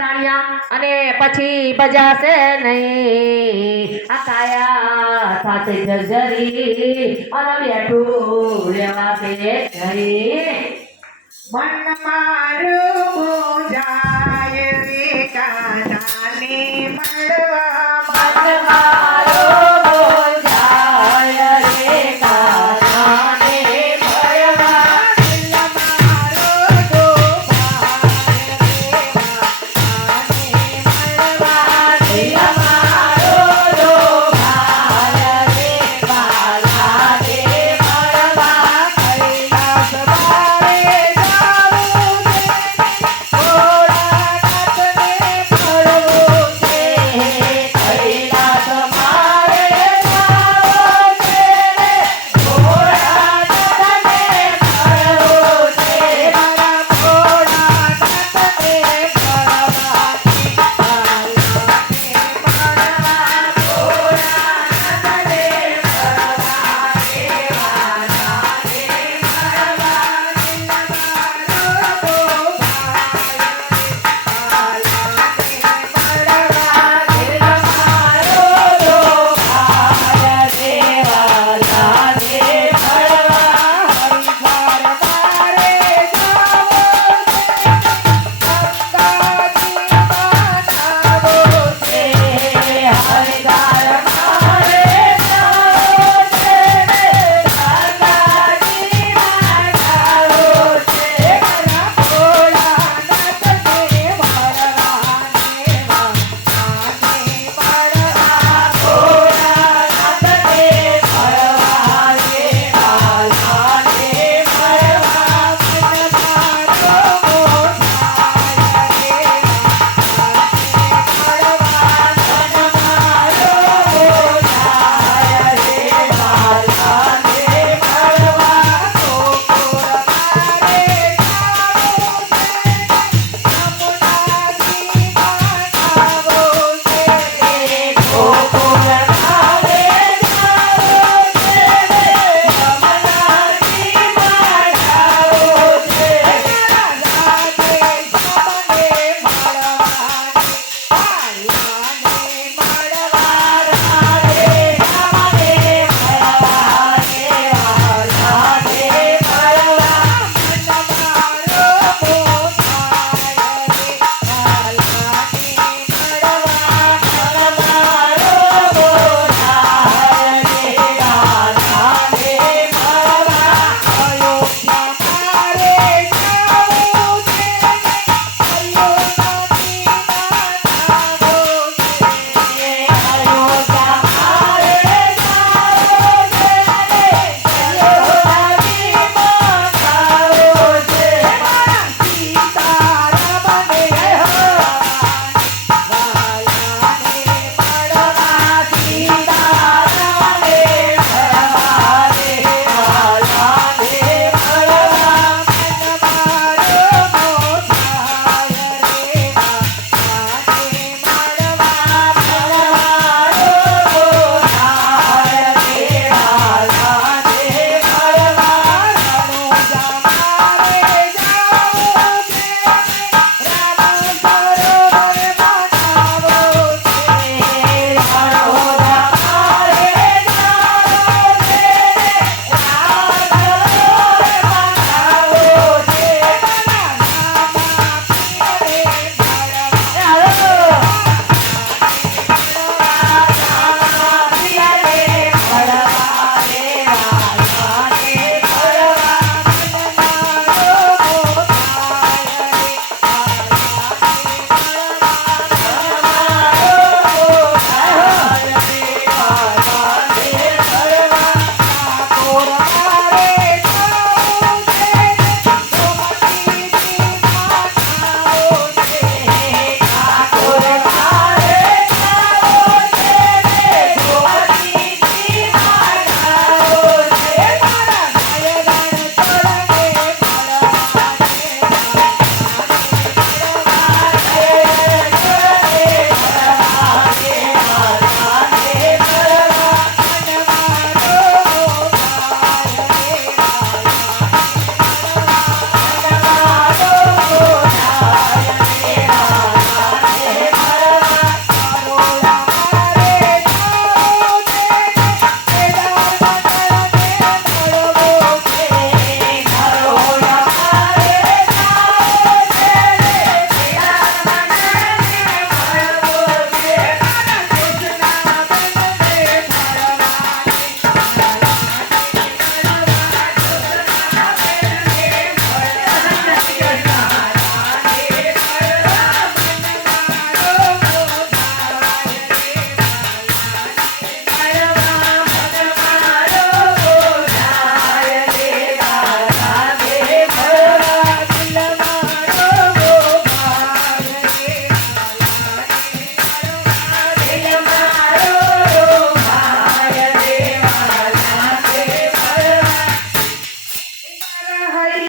પ્રાણિયા અને પછી બજાશે નહીં. આ કાયા સાથે જર્જરી અને બેઠું લેવા તે ઘરી મન મારું મોજા